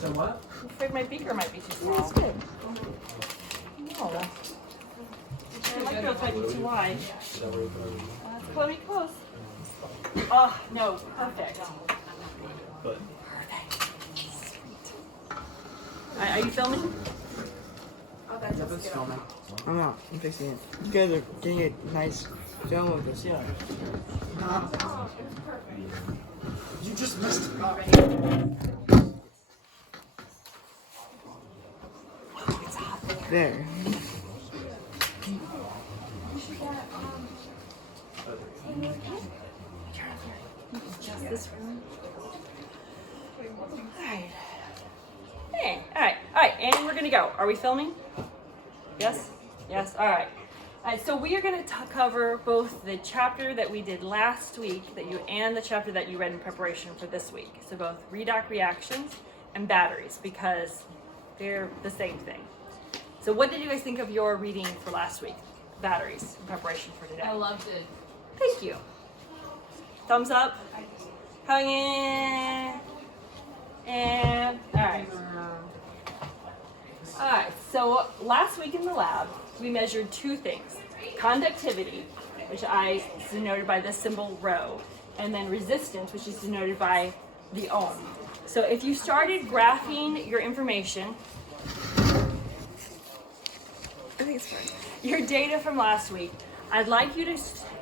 So what? I'm afraid my beaker might be too small. That's good. No. My microphones might be too wide. Let me close. Oh, no. Perfect. But Are you filming? it's filming. I'm not. I'm fixing it. You guys are getting a nice film of this. Yeah. You just missed it. There. Just this room. Alright. Hey, alright, and we're gonna go. Are we filming? Yes? Yes, alright. Alright, so we are gonna cover both the chapter that we did last week and the chapter that you read in preparation for this week. So both redox reactions and batteries, because they're the same thing. So what did you guys think of your reading for last week? Batteries in preparation for today. I loved it. Thank you. Thumbs up. And all right. All right. So last week in the lab, we measured two things: conductivity, which I denoted by this symbol rho, and then resistance, which is denoted by the ohm. So if you started graphing your information, I think it's fine. your data from last week, I'd like you to,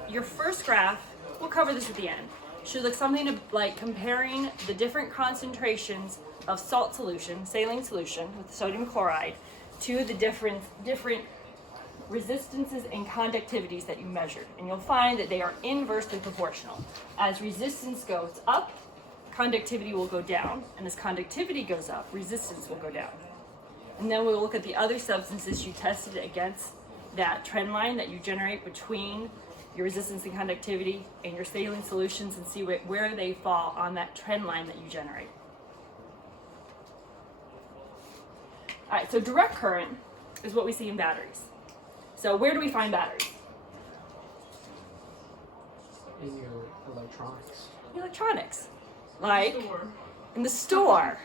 your first graph, we'll cover this at the end, should look something like comparing the different concentrations of salt solution, saline solution with sodium chloride, to the different resistances and conductivities that you measured. And you'll find that they are inversely proportional. As resistance goes up, conductivity will go down, and as conductivity goes up, resistance will go down. And then we'll look at the other substances you tested against that trend line that you generate between your resistance and conductivity and your saline solutions, and see where they fall on that trend line that you generate. All right, so direct current is what we see in batteries. So where do we find batteries? In your electronics. Electronics. Like in the store.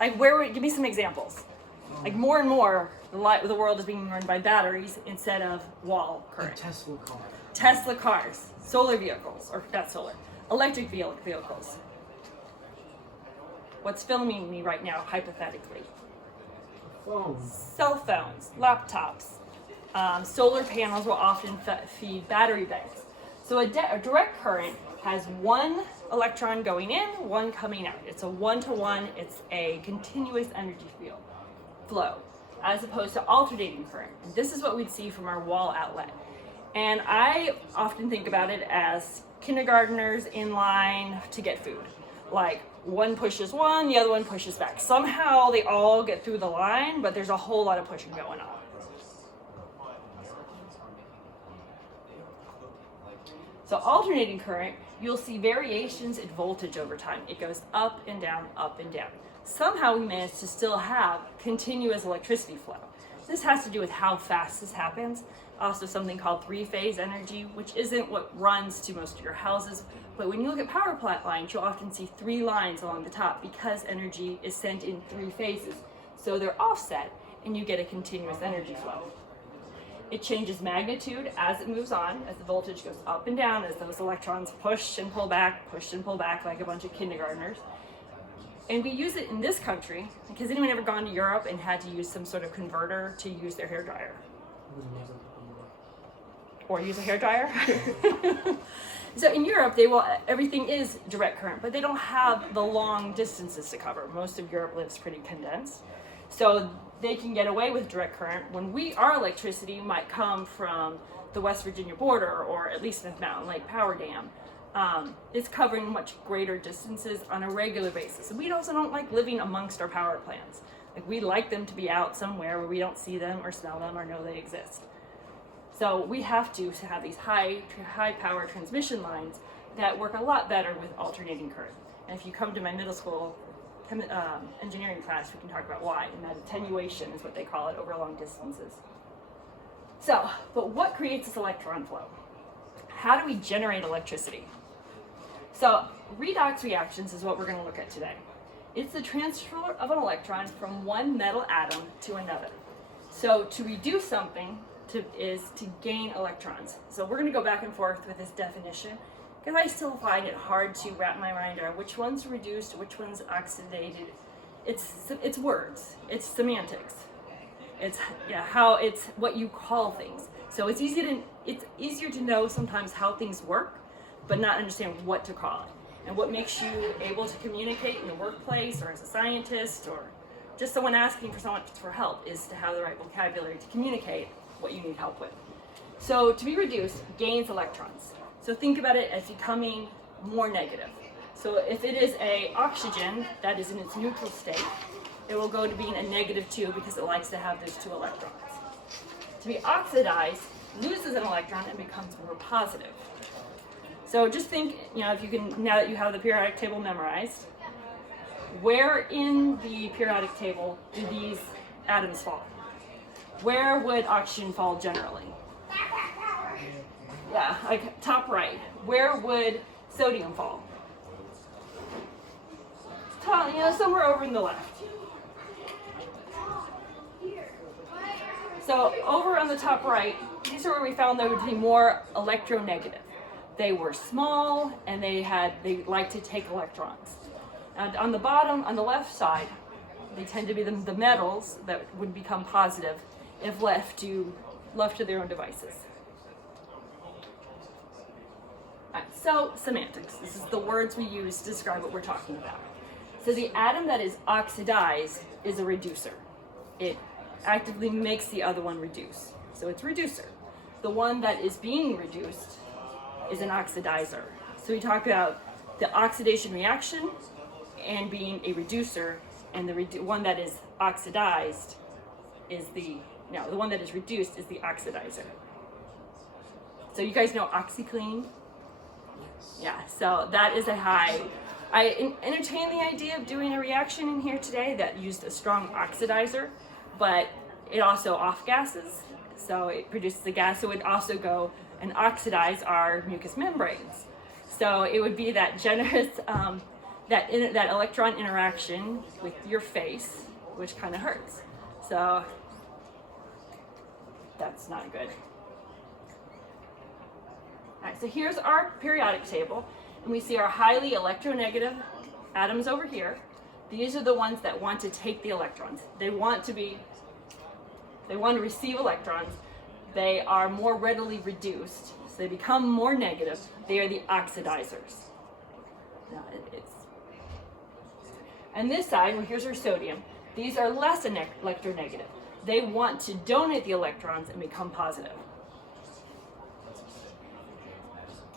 Like give me some examples. Like more and more, the world is being run by batteries instead of wall A current. Tesla car. Tesla cars, solar vehicles, or not solar, electric vehicles. What's filming me right now, hypothetically? Phones. Cell phones, laptops, solar panels will often feed battery banks. So a direct current has one electron going in, one coming out. It's a one-to-one, it's a continuous energy flow, as opposed to alternating current. And this is what we'd see from our wall outlet. And I often think about it as kindergartners in line to get food. Like one pushes one, the other one pushes back. Somehow they all get through the line, but there's a whole lot of pushing going on. So alternating current, you'll see variations in voltage over time. It goes up and down, up and down. Somehow we manage to still have continuous electricity flow. This has to do with how fast this happens. Also something called three-phase energy, which isn't what runs to most of your houses. But when you look at power plant lines, you'll often see three lines along the top because energy is sent in three phases. So they're offset and you get a continuous energy flow. It changes magnitude as it moves on, as the voltage goes up and down, as those electrons push and pull back like a bunch of kindergartners. And we use it in this country. Has anyone ever gone to Europe and had to use some sort of converter to use their hairdryer? Or use a hairdryer? So in Europe, everything is direct current, but they don't have the long distances to cover. Most of Europe lives pretty condensed. So they can get away with direct current when our electricity might come from the West Virginia border, or at least the Mountain Lake Power Dam. It's covering much greater distances on a regular basis. And we also don't like living amongst our power plants. Like, we like them to be out somewhere where we don't see them or smell them or know they exist. So we have to have these high power transmission lines that work a lot better with alternating current. And if you come to my middle school engineering class, we can talk about why, and that attenuation is what they call it over long distances. So, but what creates this electron flow? How do we generate electricity? So redox reactions is what we're going to look at today. It's the transfer of an electron from one metal atom to another. So to reduce something is to gain electrons. So we're going to go back and forth with this definition because I still find it hard to wrap my mind around which one's reduced, which one's oxidated. It's words. It's semantics. It's what you call things. So it's easier to know sometimes how things work, but not understand what to call it. And what makes you able to communicate in the workplace or as a scientist or just someone asking for someone for help is to have the right vocabulary to communicate what you need help with. So to be reduced gains electrons. So think about it as becoming more negative. So if it is a oxygen that is in its neutral state, it will go to being a -2 because it likes to have those 2 electrons. To be oxidized, loses an electron and becomes more positive. So just think, if you can, now that you have the periodic table memorized, where in the periodic table do these atoms fall? Where would oxygen fall generally? Yeah, like top right. Where would sodium fall? Somewhere over in the left. So over on the top right, these are where we found they would be more electronegative. They were small and they like to take electrons. And on the bottom, on the left side, they tend to be the metals that would become positive if left to their own devices. All right, so semantics. This is the words we use to describe what we're talking about. So the atom that is oxidized is a reducer. It actively makes the other one reduce. So it's reducer. The one that is being reduced is an oxidizer. So we talk about the oxidation reaction and being a reducer, and the one that is oxidized is the one that is reduced is the oxidizer. So you guys know OxyClean? Yeah, so that is a high. I entertain the idea of doing a reaction in here today that used a strong oxidizer, but it also off-gases, so it produces a gas, so it would also go and oxidize our mucous membranes. So it would be that generous, that electron interaction with your face, which kind of hurts. So that's not good. All right, so here's our periodic table, and we see our highly electronegative atoms over here. These are the ones that want to take the electrons. They want to receive electrons. They are more readily reduced, so they become more negative. They are the oxidizers. Now and this side, well, here's our sodium. These are less electronegative. They want to donate the electrons and become positive.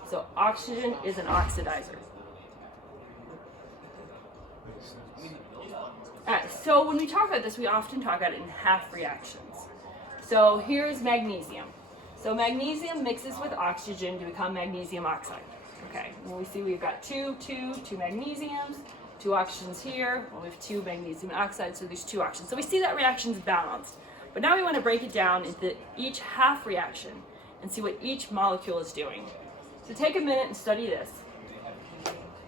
So oxygen is an oxidizer. All right, so when we talk about this, we often talk about it in half reactions. So here's magnesium. So magnesium mixes with oxygen to become magnesium oxide. Okay, and we see we've got two magnesiums, 2 oxygens here. Well, we have 2 magnesium oxides, so there's 2 oxygens. So we see that reaction's balanced. But now we want to break it down into each half reaction and see what each molecule is doing. So take a minute and study this.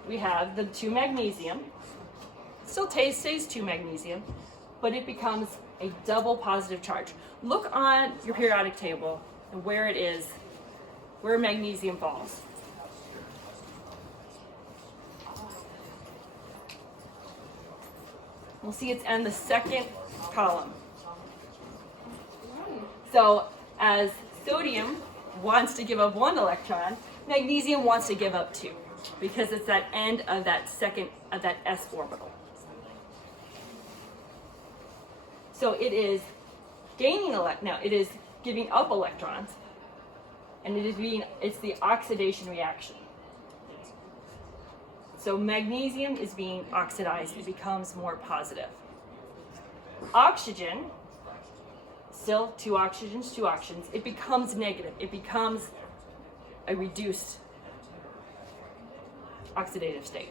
We have the 2 magnesium. It still stays 2 magnesium, but it becomes a double positive charge. Look on your periodic table and where it is, where magnesium falls. We'll see it's in the second column. So as sodium wants to give up 1 electron, magnesium wants to give up 2 because it's that end of that s orbital. So it is gaining it is giving up electrons, and it's the oxidation reaction. So magnesium is being oxidized, it becomes more positive. Oxygen, still 2 oxygens, it becomes negative. It becomes a reduced oxidative state.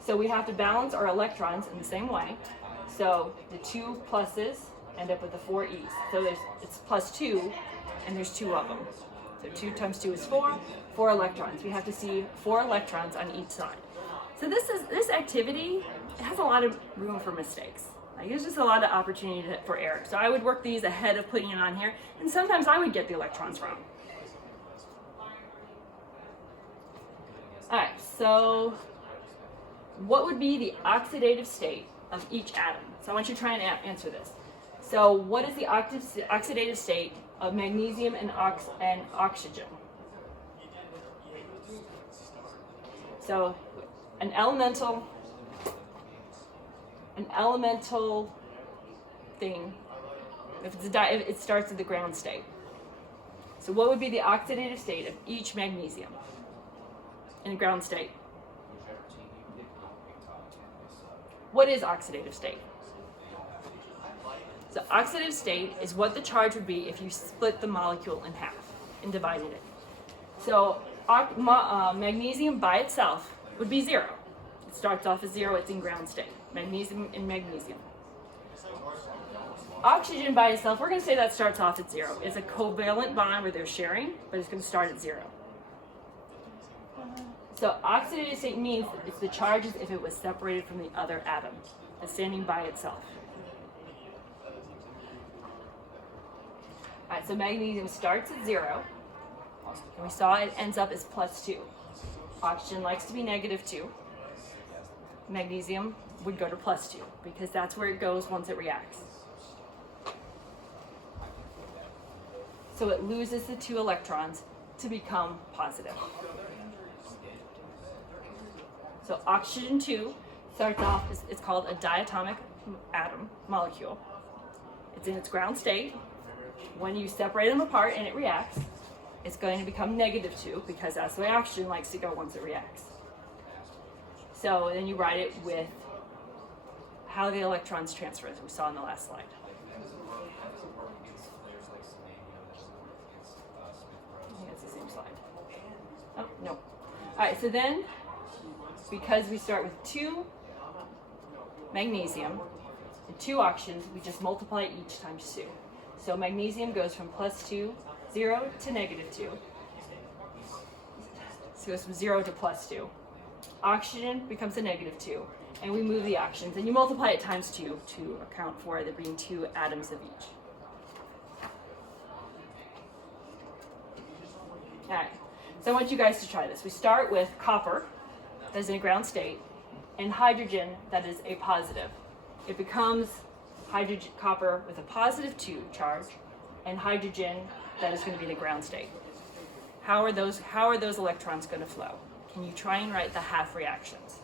So we have to balance our electrons in the same way. So the 2 pluses end up with the 4 e's. So it's +2, and there's 2 of them. So 2 times 2 is 4 electrons. We have to see 4 electrons on each side. So this activity, it has a lot of room for mistakes. Like there's just a lot of opportunity for error. So I would work these ahead of putting it on here, and sometimes I would get the electrons wrong. All right, so what would be the oxidative state of each atom? So I want you to try and answer this. So what is the oxidative state of magnesium and oxygen? So an elemental thing, if it starts at the ground state. So what would be the oxidative state of each magnesium in ground state? What is oxidative state? So oxidative state is what the charge would be if you split the molecule in half and divided it. So magnesium by itself would be 0. It starts off as 0, it's in ground state. Magnesium and magnesium. Oxygen by itself, we're going to say that starts off at 0. It's a covalent bond where they're sharing, but it's going to start at 0. So oxidative state means it's the charge as if it was separated from the other atom. It's standing by itself. All right, so magnesium starts at 0, and we saw it ends up as +2. Oxygen likes to be -2. Magnesium would go to +2 because that's where it goes once it reacts. So it loses the 2 electrons to become positive. So oxygen 2 starts off, it's called a diatomic atom molecule. It's in its ground state. When you separate them apart and it reacts, it's going to become -2 because that's the way oxygen likes to go once it reacts. So then you write it with how the electrons transfer, as we saw in the last slide. I think it's the same slide. Oh, no. All right, so then, because we start with 2 magnesium and 2 oxygens, we just multiply each times 2. So magnesium goes from +2, 0 to -2. So it goes from 0 to +2. Oxygen becomes a -2, and we move the oxygens, and you multiply it times 2 to account for there being 2 atoms of each. All right, so I want you guys to try this. We start with copper, that is in a ground state, and hydrogen, that is a positive. It becomes copper with a +2 charge, and hydrogen, that is going to be the ground state. How are those electrons going to flow? Can you try and write the half reactions?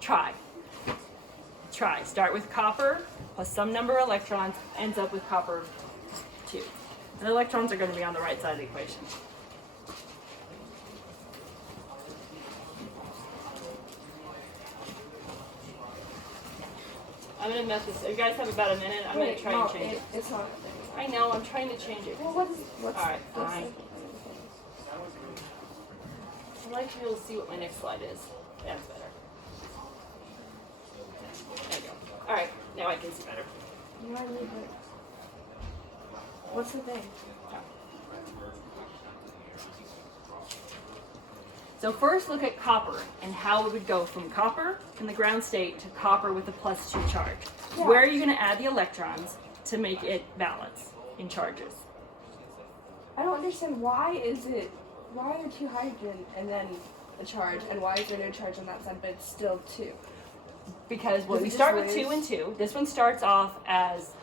Try. Start with copper plus some number of electrons, ends up with copper 2. And the electrons are going to be on the right side of the equation. I'm going to mess with this. You guys have about a minute. I'm going to try and change it. It's not. I know, I'm trying to change it. Well, what's All right, fine. I'd like to be able to see what my next slide is. That's better. There you go. All right, now I can see better. You might need it. What's the thing? So first look at copper and how it would go from copper in the ground state to copper with a +2 charge. Yeah. Where are you going to add the electrons to make it balance in charges? I don't understand why are there 2 hydrogen and then a charge, and why is there no charge on that side but it's still 2? Because when Does it we just start with lose? 2 and 2, this one starts off as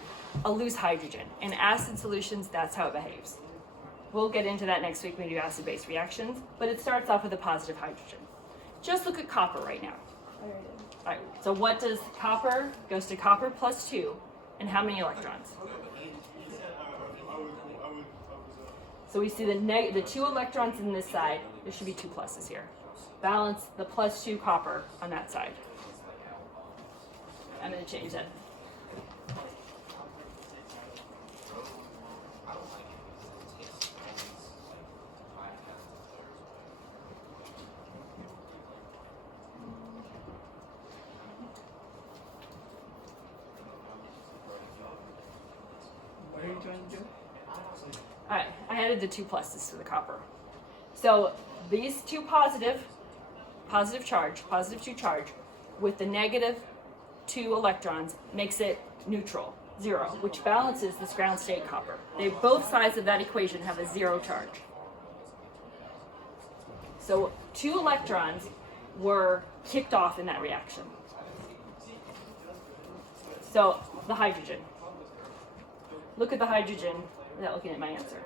a loose hydrogen. In acid solutions, that's how it behaves. We'll get into that next week when we do acid-base reactions, but it starts off with a positive hydrogen. Just look at copper right now. I already did. All right, so what does copper, goes to copper +2, and how many electrons? So we see the 2 electrons in this side, there should be 2 pluses here. Balance the +2 copper on that side. I'm going to change that. What are you trying to do? All right, I added the 2 pluses to the copper. So these 2 positive positive charge, positive 2 charge, with the negative 2 electrons makes it neutral, 0, which balances this ground state copper. Both sides of that equation have a 0 charge. So 2 electrons were kicked off in that reaction. So the hydrogen. Look at the hydrogen without looking at my answer.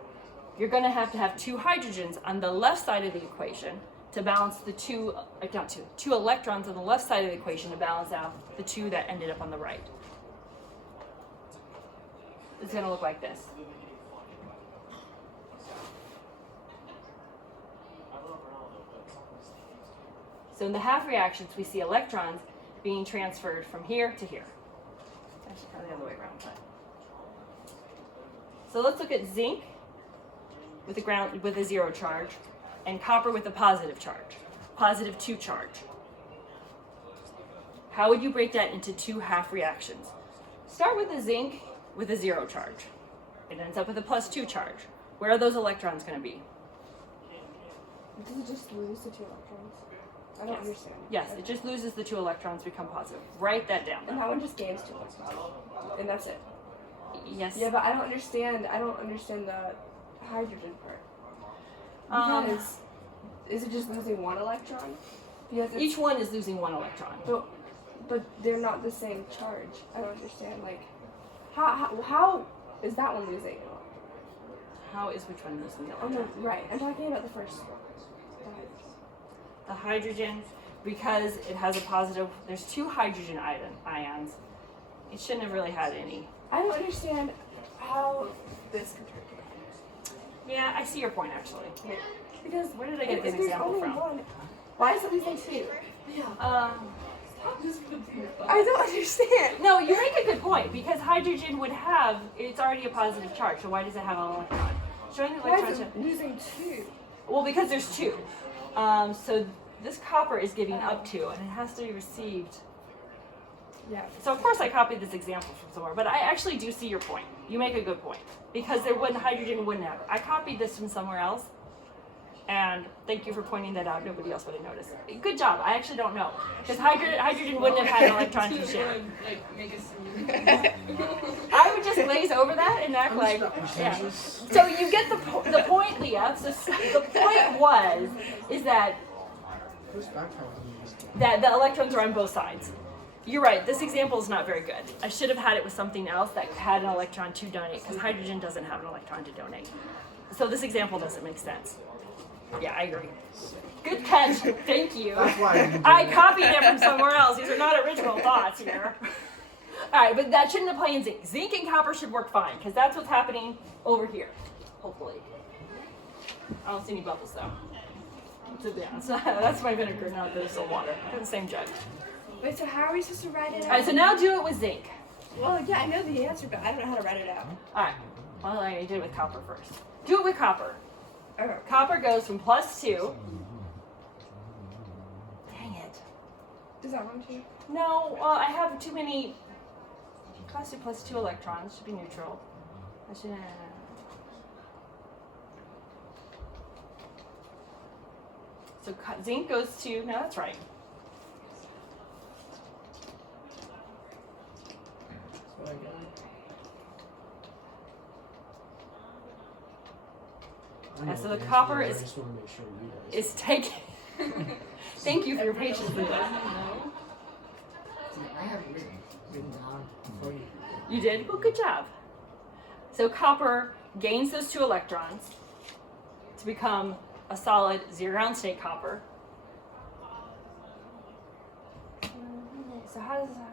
You're going to have 2 hydrogens on the left side of the equation to balance the 2 electrons on the left side of the equation to balance out the 2 that ended up on the right. It's going to look like this. So in the half reactions, we see electrons being transferred from here to here. Actually, probably the other way around. But. So let's look at zinc with a 0 charge, and copper with a positive charge, positive 2 charge. How would you break that into 2 half reactions? Start with the zinc with a 0 charge. It ends up with a +2 charge. Where are those electrons going to be? Does it just lose the 2 electrons? I don't understand. Yes, it just loses the 2 electrons, become positive. Write that down. And that one just gains 2 electrons. And that's it. Yes. Yeah, but I don't understand the hydrogen part. Because is it just losing 1 electron? Because Each one is losing 1 electron. but they're not the same charge. I don't understand. Like, how is that one losing? How is which one losing the Oh electron? no, right. I'm talking about the first one. The hydrogen, because it has a positive, there's 2 hydrogen ions. It shouldn't have really had any. I don't understand how this compared to that. Yeah, I see your point actually. Because Where did I get if this there's example only from? one, why is it losing 2? I don't understand. No, you make a good point because hydrogen would have, it's already a positive charge, so why does it have an electron? Showing the Why electron. is it losing 2? Well, because there's 2. So this copper is giving up 2 and it has to be received. Yeah. So of course I copied this example from somewhere, but I actually do see your point. You make a good point because hydrogen wouldn't have. I copied this from somewhere else, and thank you for pointing that out. Nobody else would have noticed. Good job. I actually don't know because hydrogen wouldn't have had an electron to share. I would just glaze over that and act like, yeah. So you get the point, Leah. So the point is that the electrons are on both sides. You're right, this example is not very good. I should have had it with something else that had an electron to donate, because hydrogen doesn't have an electron to donate. So this example doesn't make sense. Yeah, I agree. Good catch, thank you. I copied it from somewhere else. These are not original thoughts here. All right, but that shouldn't apply in zinc. Zinc and copper should work fine, because that's what's happening over here, hopefully. I don't see any bubbles though. So yeah, that's my vinegar, not the still water. They're the same jug. Wait, so how are we supposed to write it out? All right, so now do it with zinc. Well, yeah, I know the answer, but I don't know how to write it out. All right, well, I did it with copper first. Do it with copper. Oh. Copper goes from +2. Dang it. Does that one too? No, well, I have too many. Positive +2 electrons should be neutral. I should. So zinc goes to. No, that's right. So the copper is taken. Thank you for your patience with that. I have it written down for you. You did? Well, good job. So copper gains those 2 electrons to become a solid 0 ground state copper. So how does that?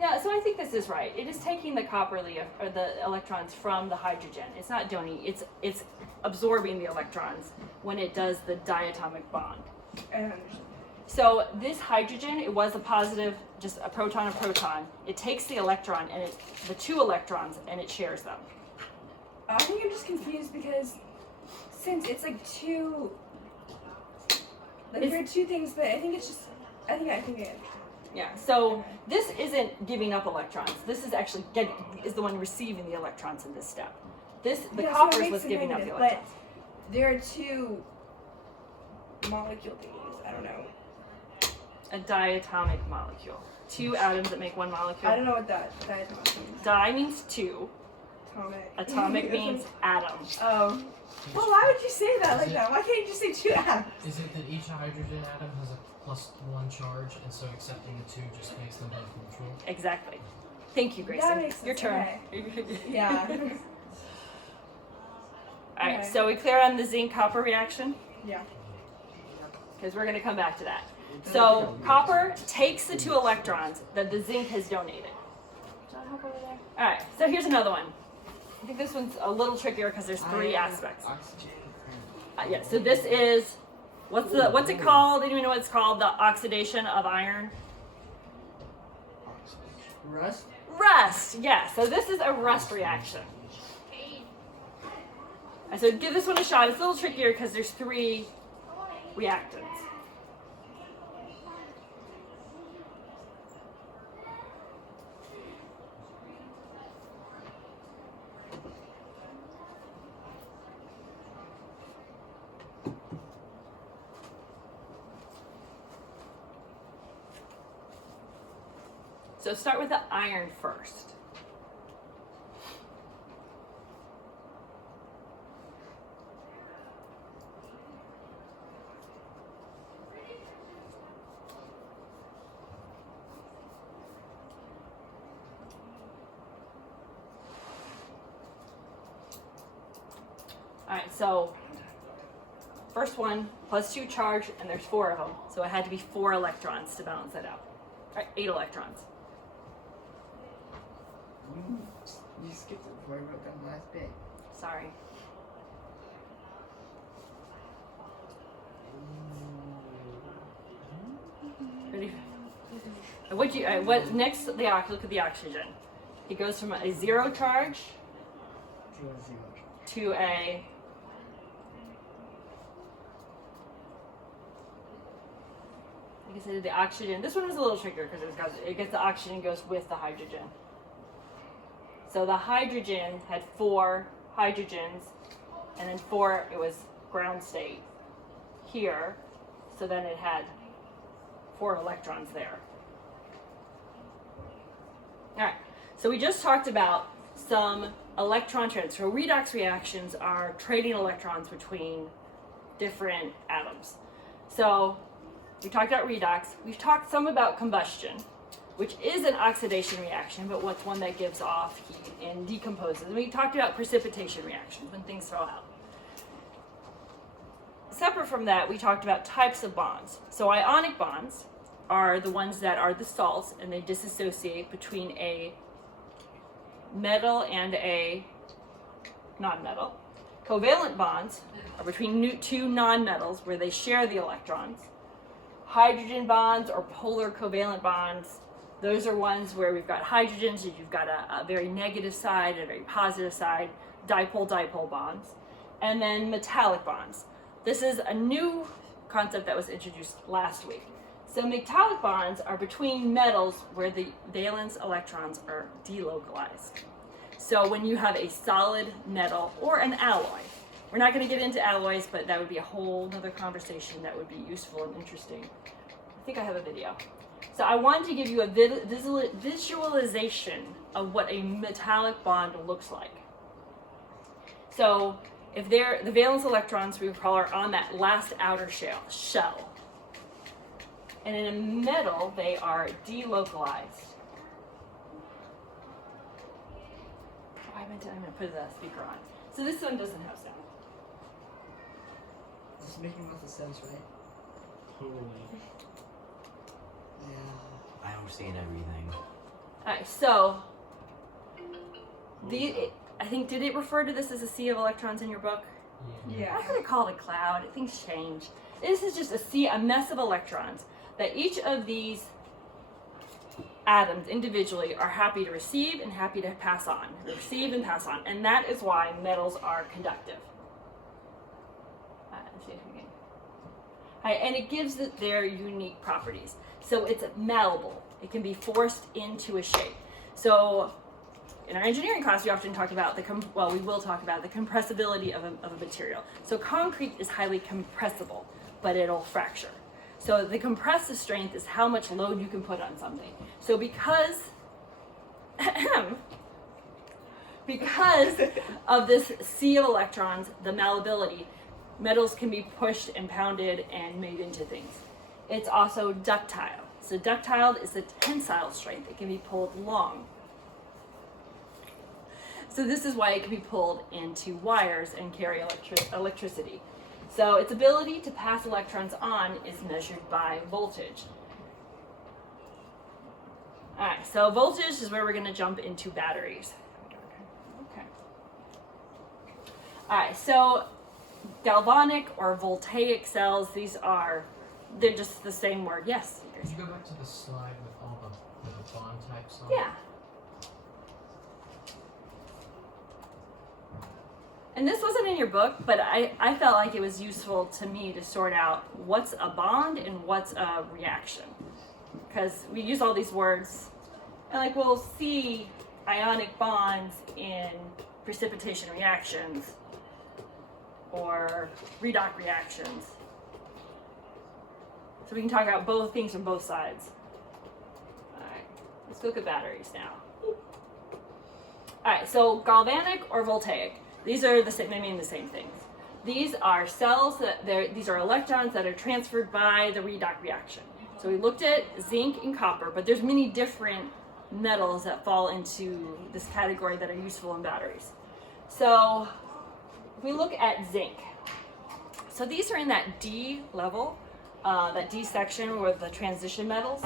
Yeah, so I think this is right. It is taking the copper or the electrons from the hydrogen. It's not donating. It's absorbing the electrons when it does the diatomic bond. I don't understand. So this hydrogen, it was a positive, just a proton. It takes the electron and the 2 electrons and it shares them. I think I'm just confused because since it's like 2, like there are 2 things, but I think it's just, I think it. Yeah, so this isn't giving up electrons. This is actually is the one receiving the electrons in this step. The Yeah, so copper it is makes what's it giving up the negative, electrons. But there are 2 molecule thingies. I don't know. A diatomic molecule. Two atoms that make one molecule. I don't know what that diatomic means. Di means two. Atomic. Atomic means atom. Oh. Well, why would you say that like that? Why can't you just say two atoms? Is it that each hydrogen atom has a +1 charge, and so accepting the 2 just makes them both neutral? Exactly. Thank you, Grayson. That makes sense. Your turn. Okay. Yeah. Alright, Okay. so we clear on the zinc copper reaction? Yeah. Because we're going to come back to that. So copper takes the 2 electrons that the zinc has donated. Does that help over there? Alright, so here's another one. I think this one's a little trickier because there's 3 aspects. Oxygen. Yeah, so this is, what's it called? Anyone know what it's called? The oxidation of iron? Rust. Rust, yeah. So this is a rust reaction. And so give this one a shot. It's a little trickier because there's 3 reactants. So start with the iron first. All right, so first one, +2 charge, and there's 4 of them. So it had to be 4 electrons to balance that out. All right, 8 electrons. You skipped it before I wrote down the last bit. Sorry. Ready? What next? Look at the oxygen. It goes from a 0 charge to a like I said, the oxygen. This one was a little trickier because it gets the oxygen goes with the hydrogen. So the hydrogen had 4 hydrogens, and then 4, it was ground state here. So then it had 4 electrons there. All right, so we just talked about some electron transfer. Redox reactions are trading electrons between different atoms. So we talked about redox. We've talked some about combustion, which is an oxidation reaction, but what's one that gives off heat and decomposes. And we talked about precipitation reactions, when things thaw out. Separate from that, we talked about types of bonds. So ionic bonds are the ones that are the salts, and they disassociate between a metal and a non-metal. Covalent bonds are between 2 non-metals where they share the electrons. Hydrogen bonds or polar covalent bonds, those are ones where we've got hydrogens, and you've got a very negative side and a very positive side, dipole-dipole bonds. And then metallic bonds. This is a new concept that was introduced last week. So metallic bonds are between metals where the valence electrons are delocalized. So when you have a solid metal or an alloy, we're not going to get into alloys, but that would be a whole other conversation that would be useful and interesting. I think I have a video. So I wanted to give you a visualization of what a metallic bond looks like. So if the valence electrons, we call are on that last outer shell. And in a metal, they are delocalized. Oh, I'm going to put the speaker on. So this one doesn't have sound. This is making lots of sense, right? Totally. Yeah. I understand everything. Alright, so I think, did it refer to this as a sea of electrons in your book? Yeah. I heard it called a cloud. Things change. This is just a mess of electrons that each of these atoms individually are happy to receive and happy to pass on. Receive and pass on. And that is why metals are conductive. Let's see if we can. Right, and it gives their unique properties. So it's malleable. It can be forced into a shape. So in our engineering class, we often talk about we will talk about the compressibility of a material. So concrete is highly compressible, but it'll fracture. So the compressive strength is how much load you can put on something. So because of this sea of electrons, the malleability, metals can be pushed and pounded and made into things. It's also ductile. So ductile is the tensile strength. It can be pulled long. So this is why it can be pulled into wires and carry electricity. So its ability to pass electrons on is measured by voltage. All right, so voltage is where we're going to jump into batteries. Okay. All right, so galvanic or voltaic cells, they're just the same word. Yes? Could you go back to the slide with all the bond types on? Yeah. And this wasn't in your book, but I felt like it was useful to me to sort out what's a bond and what's a reaction. Because we use all these words, and like we'll see ionic bonds in precipitation reactions or redox reactions. So we can talk about both things from both sides. All right, let's look at batteries now. All right, so galvanic or voltaic. These are the same, they mean the same things. These are cells these are electrons that are transferred by the redox reaction. So we looked at zinc and copper, but there's many different metals that fall into this category that are useful in batteries. So if we look at zinc, so these are in that D level, that D section with the transition metals.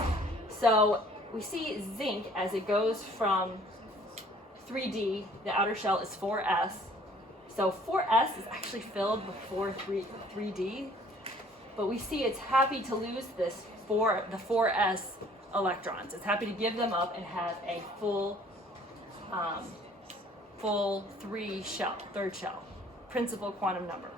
So we see zinc as it goes from 3D, the outer shell is 4s. So 4s is actually filled before 3D, but we see it's happy to lose the 4s electrons. It's happy to give them up and have a full 3 shell, principal quantum number.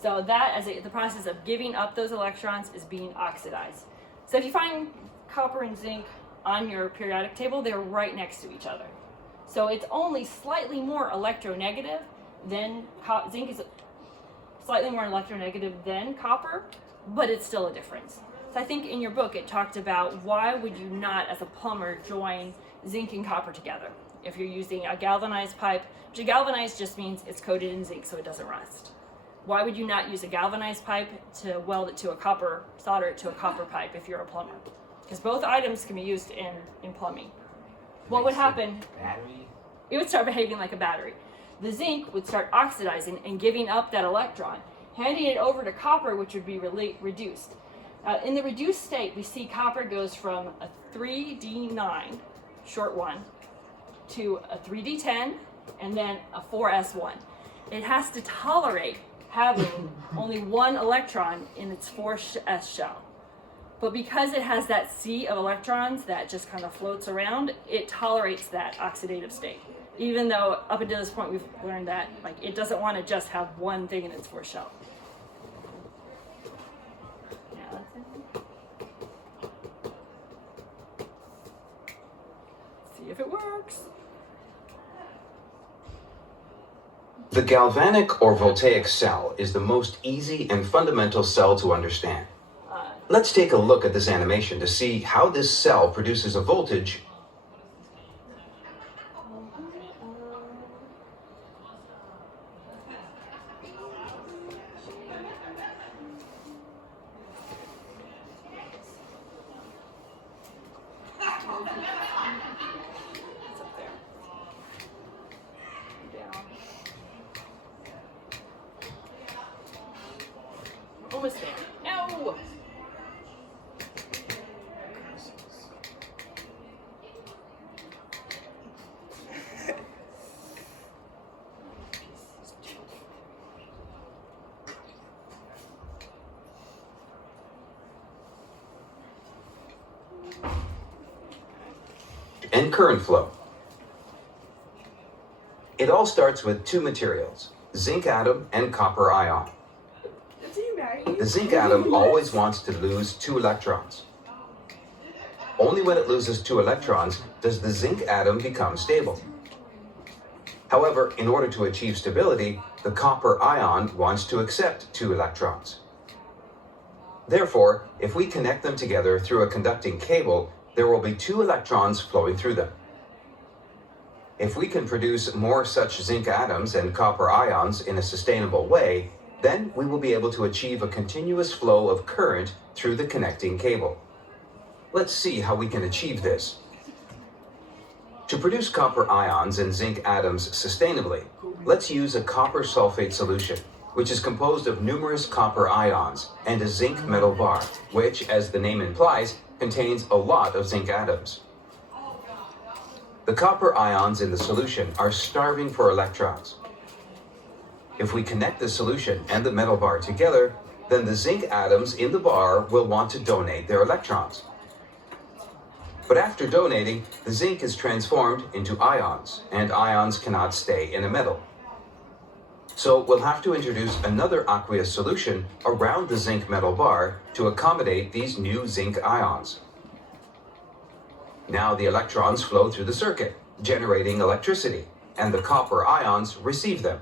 So that, the process of giving up those electrons, is being oxidized. So if you find copper and zinc on your periodic table, they're right next to each other. So it's only slightly more electronegative than zinc is slightly more electronegative than copper, but it's still a difference. So I think in your book it talked about why would you not, as a plumber, join zinc and copper together if you're using a galvanized pipe, which a galvanized just means it's coated in zinc so it doesn't rust. Why would you not use a galvanized pipe to weld it to a copper, solder it to a copper pipe if you're a plumber? Because both items can be used in plumbing. What would happen? Battery? It would start behaving like a battery. The zinc would start oxidizing and giving up that electron, handing it over to copper, which would be reduced. In the reduced state, we see copper goes from a 3D9, short one, to a 3D10, and then a 4S1. It has to tolerate having only one electron in its 4S shell. But because it has that sea of electrons that just kind of floats around, it tolerates that oxidative state. Even though up until this point we've learned that it doesn't want to just have one thing in its 4 shell. Yeah, that's it. See if it works. The galvanic or voltaic cell is the most easy and fundamental cell to understand. Let's take a look at this animation to see how this cell produces a voltage It's up there. Down. Almost there. No! and current flow. It all starts with 2 materials, zinc atom and copper ion. The zinc atom always wants to lose 2 electrons. Only when it loses 2 electrons does the zinc atom become stable. However, in order to achieve stability, the copper ion wants to accept 2 electrons. Therefore, if we connect them together through a conducting cable, there will be 2 electrons flowing through them. If we can produce more such zinc atoms and copper ions in a sustainable way, then we will be able to achieve a continuous flow of current through the connecting cable. Let's see how we can achieve this. To produce copper ions and zinc atoms sustainably, let's use a copper sulfate solution, which is composed of numerous copper ions and a zinc metal bar, which, as the name implies, contains a lot of zinc atoms. The copper ions in the solution are starving for electrons. If we connect the solution and the metal bar together, then the zinc atoms in the bar will want to donate their electrons. But after donating, the zinc is transformed into ions, and ions cannot stay in a metal. So we'll have to introduce another aqueous solution around the zinc metal bar to accommodate these new zinc ions. Now the electrons flow through the circuit, generating electricity, and the copper ions receive them.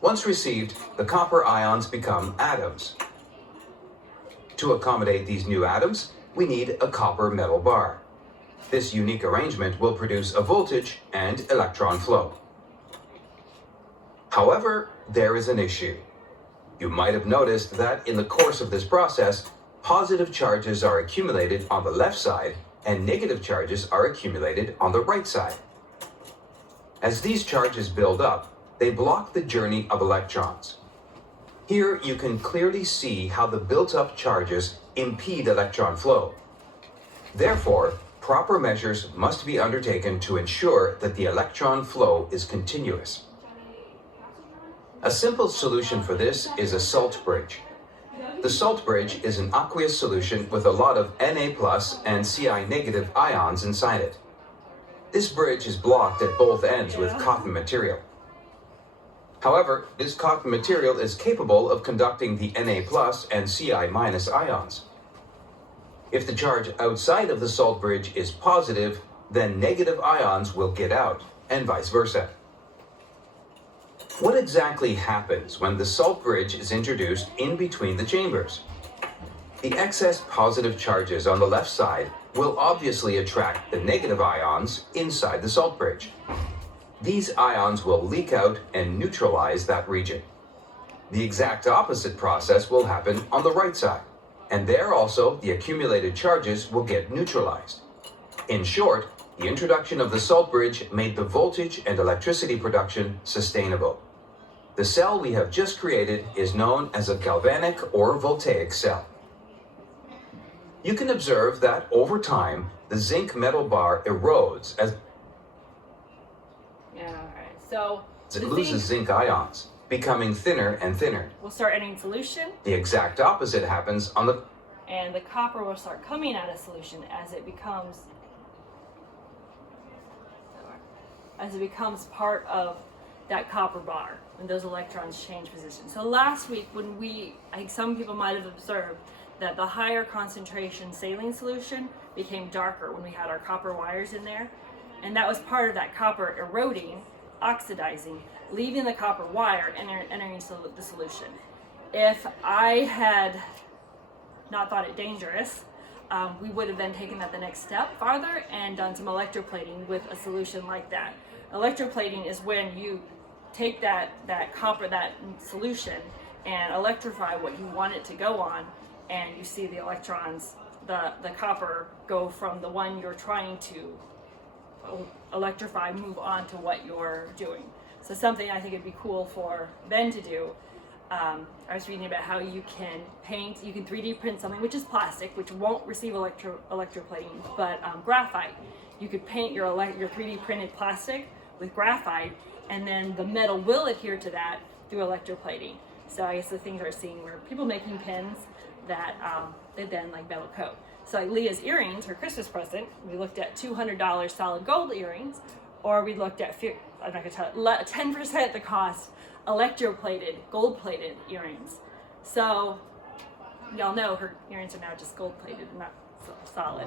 Once received, the copper ions become atoms. To accommodate these new atoms, we need a copper metal bar. This unique arrangement will produce a voltage and electron flow. However, there is an issue. You might have noticed that in the course of this process, positive charges are accumulated on the left side and negative charges are accumulated on the right side. As these charges build up, they block the journey of electrons. Here you can clearly see how the built-up charges impede electron flow. Therefore, proper measures must be undertaken to ensure that the electron flow is continuous. A simple solution for this is a salt bridge. The salt bridge is an aqueous solution with a lot of Na+ and Ci- ions inside it. This bridge is blocked at both ends with cotton material. However, this cotton material is capable of conducting the Na+ and Ci- ions. If the charge outside of the salt bridge is positive, then negative ions will get out, and vice versa. What exactly happens when the salt bridge is introduced in between the chambers? The excess positive charges on the left side will obviously attract the negative ions inside the salt bridge. These ions will leak out and neutralize that region. The exact opposite process will happen on the right side, and there also the accumulated charges will get neutralized. In short, the introduction of the salt bridge made the voltage and electricity production sustainable. The cell we have just created is known as a galvanic or voltaic cell. You can observe that over time, the zinc metal bar erodes as So it loses zinc ions, becoming thinner and thinner. we'll start entering solution, The exact opposite happens on the and the copper will start coming out of solution as it becomes part of that copper bar when those electrons change position. So last week when some people might have observed that the higher concentration saline solution became darker when we had our copper wires in there, and that was part of that copper eroding, oxidizing, leaving the copper wire and entering the solution. If I had not thought it dangerous, we would have then taken that the next step farther and done some electroplating with a solution like that. Electroplating is when you take that copper, that solution, and electrify what you want it to go on, and you see the electrons, the copper go from the one you're trying to electrify, move on to what you're doing. So something I think it'd be cool for Ben to do. I was reading about how you can paint, you can 3D print something which is plastic, which won't receive electroplating, but graphite. You could paint your 3D printed plastic with graphite, and then the metal will adhere to that through electroplating. So I guess the things we're seeing were people making pins that they then like metal coat. So like Leah's earrings, her Christmas present, we looked at $200 solid gold earrings, or we looked at, I'm not gonna tell it, 10% the cost, electroplated, gold-plated earrings. So y'all know her earrings are now just gold-plated, not solid.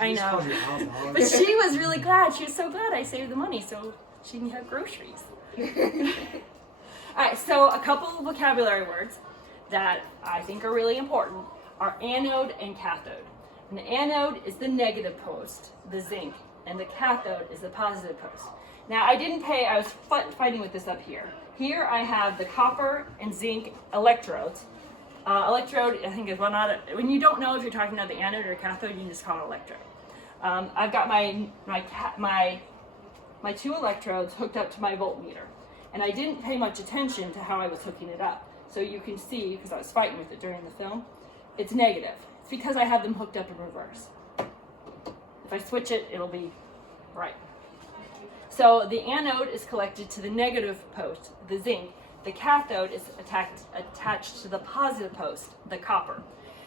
I know. But she was really glad. She was so glad I saved the money so she can have groceries. All right, so a couple of vocabulary words that I think are really important are anode and cathode. And the anode is the negative post, the zinc, and the cathode is the positive post. Now I was fighting with this up here. Here I have the copper and zinc electrodes. Electrode, I think, is one out of, when you don't know if you're talking about the anode or cathode, you can just call it electrode. I've got my two electrodes hooked up to my voltmeter, and I didn't pay much attention to how I was hooking it up. So you can see, because I was fighting with it during the film, it's negative. It's because I have them hooked up in reverse. If I switch it, it'll be right. So the anode is collected to the negative post, the zinc. The cathode is attached to the positive post, the copper.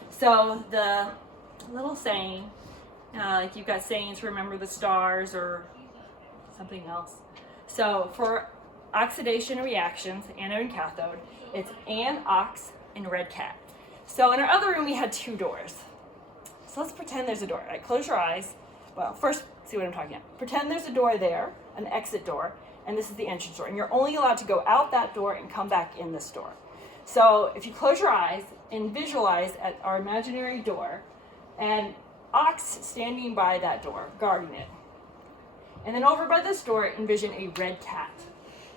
So the little saying, like you've got sayings, remember the stars or something else. So for oxidation reactions, anode and cathode, it's an, ox, and red cat. So in our other room, we had 2 doors. So let's pretend there's a door. Right, close your eyes. Well, first, see what I'm talking about. Pretend there's a door there, an exit door, and this is the entrance door. And you're only allowed to go out that door and come back in this door. So if you close your eyes and visualize at our imaginary door, and ox standing by that door, guarding it. And then over by this door, envision a red cat.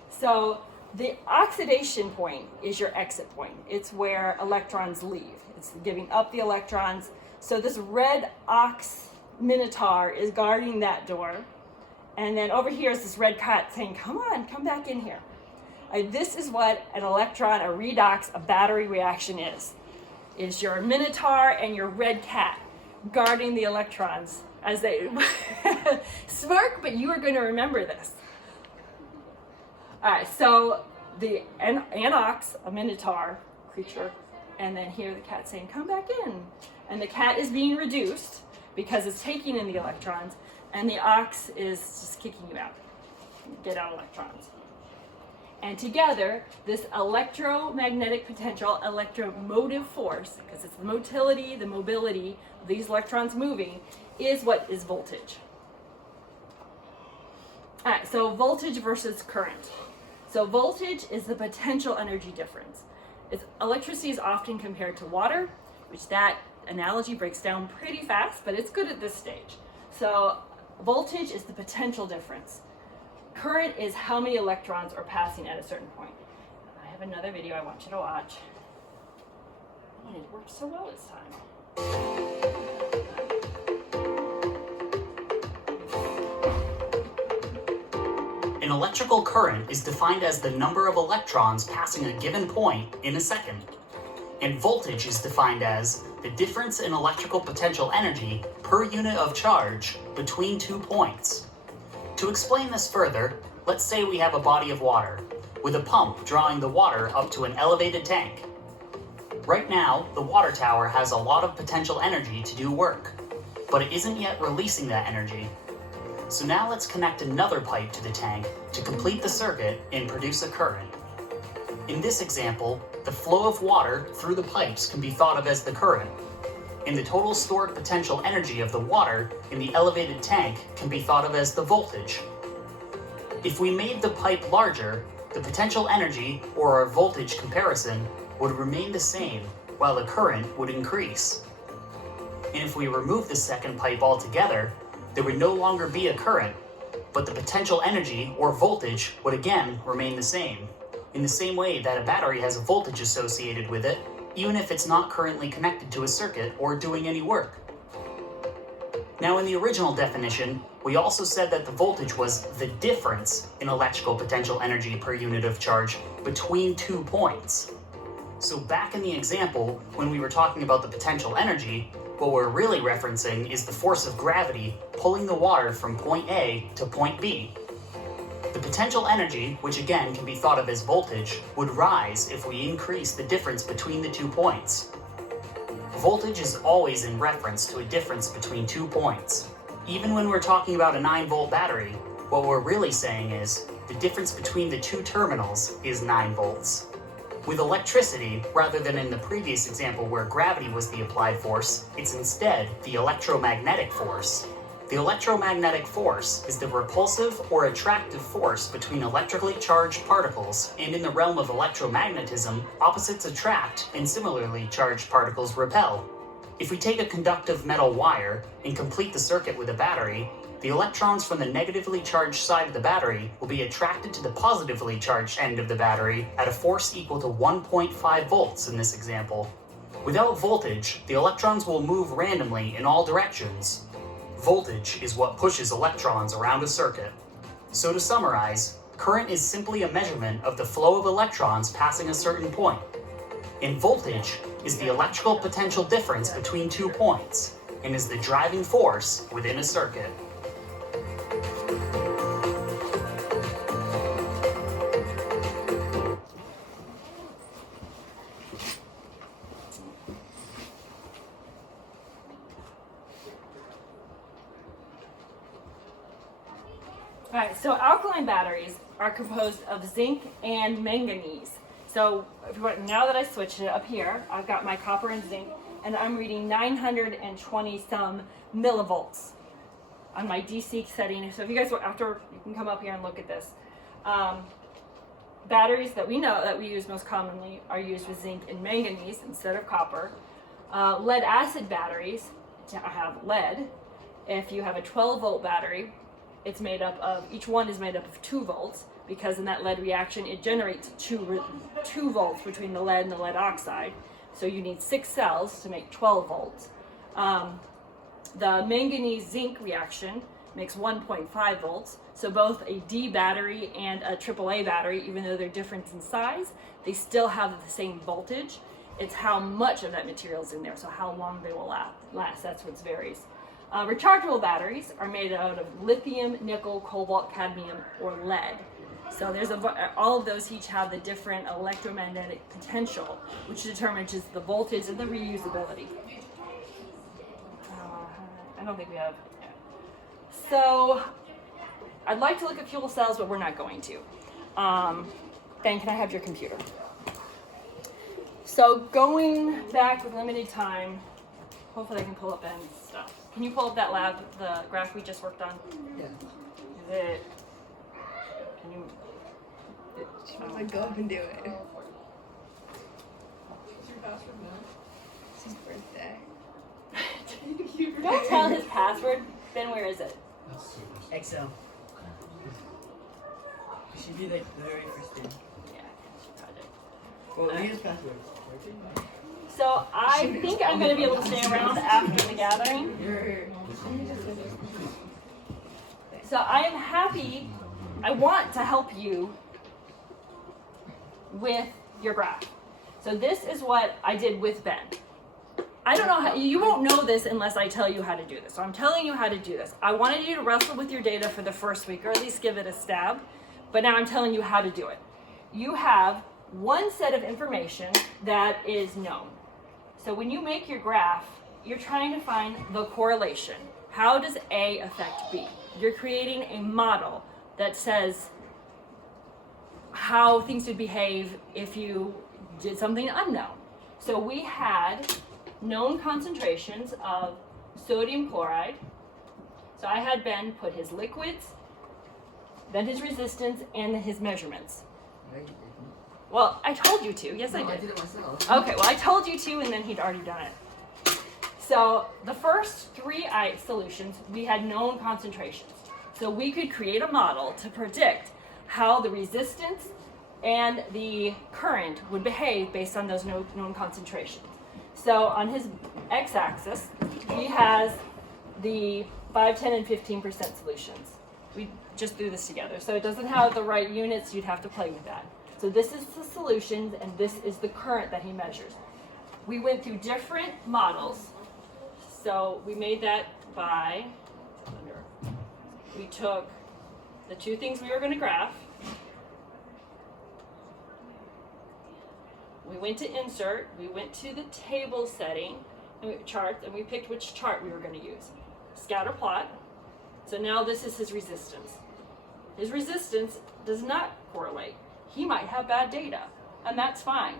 So the oxidation point is your exit point. It's where electrons leave. It's giving up the electrons. So this red ox minotaur is guarding that door. And then over here is this red cat saying, come on, come back in here. This is what an electron, a redox, a battery reaction is your minotaur and your red cat guarding the electrons as they smirk, but you are going to remember this. All right, so the anox, a minotaur creature, and then here the cat saying, come back in. And the cat is being reduced because it's taking in the electrons, and the ox is just kicking you out. Get out electrons. And together, this electromagnetic potential, electromotive force, because it's the motility, the mobility of these electrons moving, is what is voltage. All right, so voltage versus current. So voltage is the potential energy difference. Electricity is often compared to water, which that analogy breaks down pretty fast, but it's good at this stage. So voltage is the potential difference. Current is how many electrons are passing at a certain point. I have another video I want you to watch. Oh, it worked so well this time. An electrical current is defined as the number of electrons passing a given point in a second. And voltage is defined as the difference in electrical potential energy per unit of charge between 2 points. To explain this further, let's say we have a body of water, with a pump drawing the water up to an elevated tank. Right now, the water tower has a lot of potential energy to do work, but it isn't yet releasing that energy. So now let's connect another pipe to the tank to complete the circuit and produce a current. In this example, the flow of water through the pipes can be thought of as the current, and the total stored potential energy of the water in the elevated tank can be thought of as the voltage. If we made the pipe larger, the potential energy, or our voltage comparison, would remain the same, while the current would increase. And if we remove the second pipe altogether, there would no longer be a current, but the potential energy, or voltage, would again remain the same. In the same way that a battery has a voltage associated with it, even if it's not currently connected to a circuit or doing any work. Now, in the original definition, we also said that the voltage was the difference in electrical potential energy per unit of charge between 2 points. So back in the example, when we were talking about the potential energy, what we're really referencing is the force of gravity pulling the water from point A to point B. The potential energy, which again can be thought of as voltage, would rise if we increase the difference between the 2 points. Voltage is always in reference to a difference between 2 points. Even when we're talking about a 9-volt battery, what we're really saying is the difference between the 2 terminals is 9 volts. With electricity, rather than in the previous example where gravity was the applied force, it's instead the electromagnetic force. The electromagnetic force is the repulsive or attractive force between electrically charged particles, and in the realm of electromagnetism, opposites attract and similarly charged particles repel. If we take a conductive metal wire and complete the circuit with a battery, the electrons from the negatively charged side of the battery will be attracted to the positively charged end of the battery at a force equal to 1.5 volts in this example. Without voltage, the electrons will move randomly in all directions. Voltage is what pushes electrons around a circuit. So to summarize, current is simply a measurement of the flow of electrons passing a certain point. And voltage is the electrical potential difference between 2 points, and is the driving force within a circuit. Alright, so alkaline batteries are composed of zinc and manganese. So if you want, now that I switched it up here, I've got my copper and zinc, and I'm reading 920 some millivolts on my DC setting. So if you guys want, after, you can come up here and look at this. Batteries that we know that we use most commonly are used with zinc and manganese instead of copper. Lead acid batteries have lead. If you have a 12 volt battery, it's made up of, each one is made up of 2 volts, because in that lead reaction it generates 2 volts between the lead and the lead oxide. So you need 6 cells to make 12 volts. The manganese zinc reaction makes 1.5 volts. So both a D battery and a AAA battery, even though they're different in size, they still have the same voltage. It's how much of that material is in there, so how long they will last. That's what varies. Rechargeable batteries are made out of lithium, nickel, cobalt, cadmium, or lead. So there's all of those each have the different electromagnetic potential, which determines the voltage and the reusability. I don't think we have. Yeah. So I'd like to look at fuel cells, but we're not going to. Ben, can I have your computer? So going back with limited time, hopefully I can pull up Ben's stuff. Can you pull up that the graph we just worked on? Yeah. Is it? Can you? Like, go up and do it. It's his birthday. Don't tell his password. Ben, where is it? That's super. Excel. It should be like the very first thing. Yeah, she found it. Well, we use passwords. So I think I'm going to be able to stay around after the gathering. So I am happy. I want to help you with your graph. So this is what I did with Ben. I don't know how, you won't know this unless I tell you how to do this. So I'm telling you how to do this. I wanted you to wrestle with your data for the first week, or at least give it a stab. But now I'm telling you how to do it. You have one set of information that is known. So when you make your graph, you're trying to find the correlation. How does A affect B? You're creating a model that says how things would behave if you did something unknown. So we had known concentrations of sodium chloride. So I had Ben put his liquids, then his resistance, and his measurements. Well, I told you to. Yes, I did. I did it myself. Okay, well, I told you to, and then he'd already done it. So the first 3 solutions, we had known concentrations. So we could create a model to predict how the resistance and the current would behave based on those known concentrations. So on his x-axis, he has the 5, 10, and 15% solutions. We just threw this together. So it doesn't have the right units, you'd have to play with that. So this is the solutions, and this is the current that he measures. We went through different models. So we made that by, we took the 2 things we were going to graph. We went to insert, we went to the table setting, and charts, and we picked which chart we were going to use. Scatter plot. So now this is his resistance. His resistance does not correlate. He might have bad data, and that's fine.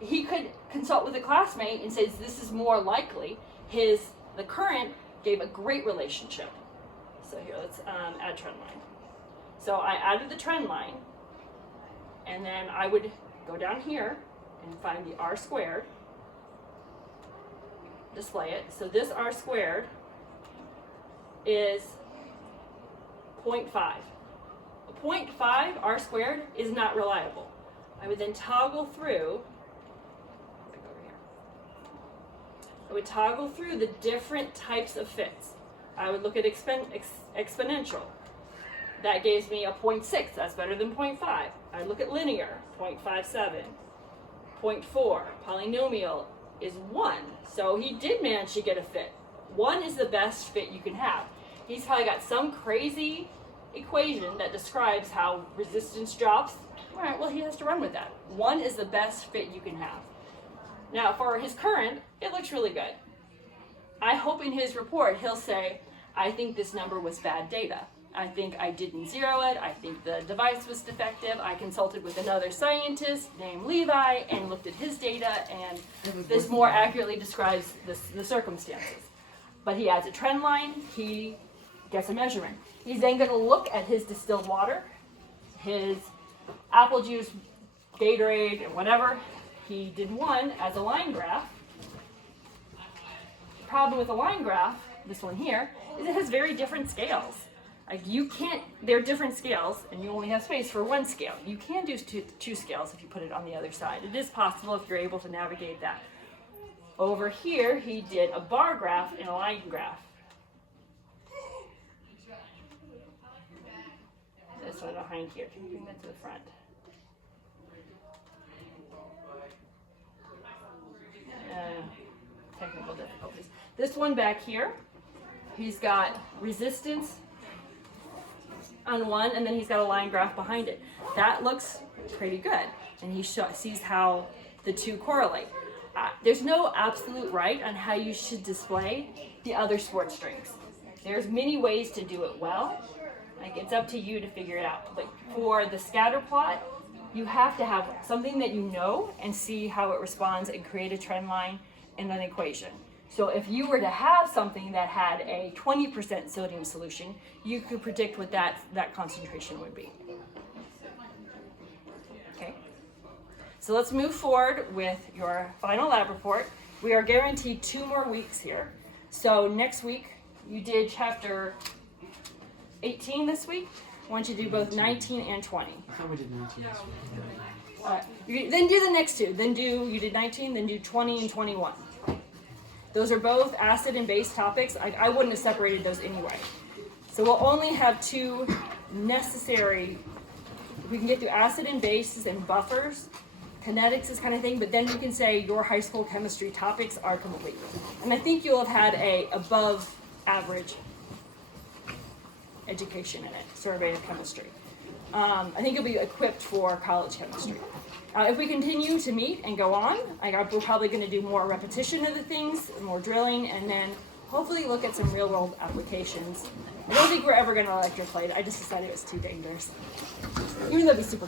He could consult with a classmate and say this is more likely. The current gave a great relationship. So here, let's add trend line. So I added the trend line, and then I would go down here and find the R squared, display it. So this R squared is 0.5. A 0.5 R squared is not reliable. I would then toggle through, the different types of fits. I would look at exponential. That gives me a 0.6, that's better than 0.5. I look at linear, 0.57. 0.4, polynomial is 1. So he did manage to get a fit. 1 is the best fit you can have. He's probably got some crazy equation that describes how resistance drops. All right, well, he has to run with that. 1 is the best fit you can have. Now, for his current, it looks really good. I hope in his report he'll say, I think this number was bad data. I think I didn't zero it. I think the device was defective. I consulted with another scientist named Levi and looked at his data, and this more accurately describes the circumstances. But he adds a trend line. He gets a measurement. He's then going to look at his distilled water, his apple juice, Gatorade, and whatever. He did one as a line graph. The problem with a line graph, this one here, is it has very different scales. Like they're different scales, and you only have space for one scale. You can do two scales if you put it on the other side. It is possible if you're able to navigate that. Over here, he did a bar graph and a line graph. This one behind here. Can you bring that to the front? Technical difficulties. This one back here, he's got resistance on one, and then he's got a line graph behind it. That looks pretty good, and he sees how the two correlate. There's no absolute right on how you should display the other sports drinks. There's many ways to do it well. Like, it's up to you to figure it out. But for the scatter plot, you have to have something that you know and see how it responds and create a trend line and an equation. So if you were to have something that had a 20% sodium solution, you could predict what that concentration would be. Okay. So let's move forward with your final lab report. We are guaranteed 2 more weeks here. So next week, you did chapter 18 this week. I want you to do both 19 and 20. I thought we did 19 this week. Then do the next two. You did 19, then do 20 and 21. Those are both acid and base topics. I wouldn't have separated those anyway. So we'll only have 2 necessary. We can get through acid and bases and buffers, kinetics, this kind of thing, but then we can say your high school chemistry topics are complete. And I think you'll have had a above average education in it, survey of chemistry. I think you'll be equipped for college chemistry. If we continue to meet and go on, we're probably going to do more repetition of the things, more drilling, and then hopefully look at some real-world applications. I don't think we're ever going to electroplate. I just decided it was too dangerous, even though it'd be super